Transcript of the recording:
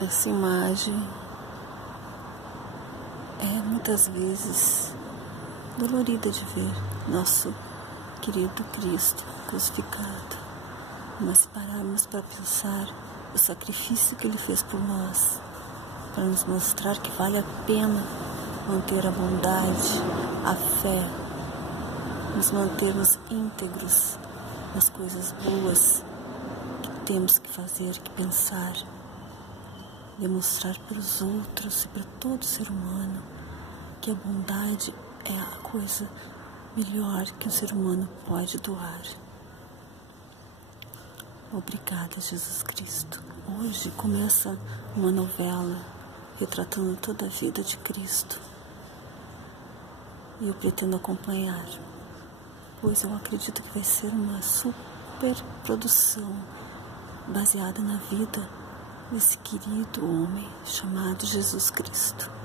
Essa imagem é muitas vezes dolorida de ver nosso querido Cristo crucificado, mas pararmos para pensar o sacrifício que Ele fez por nós, para nos mostrar que vale a pena manter a bondade, a fé, nos mantermos íntegros nas coisas boas que temos que fazer, que pensar, demonstrar para os outros e para todo ser humano que a bondade é a coisa melhor que o ser humano pode doar. Obrigada, Jesus Cristo. Hoje começa uma novela retratando toda a vida de Cristo. E eu pretendo acompanhar, pois eu acredito que vai ser uma super produção baseada na vida desse querido homem chamado Jesus Cristo.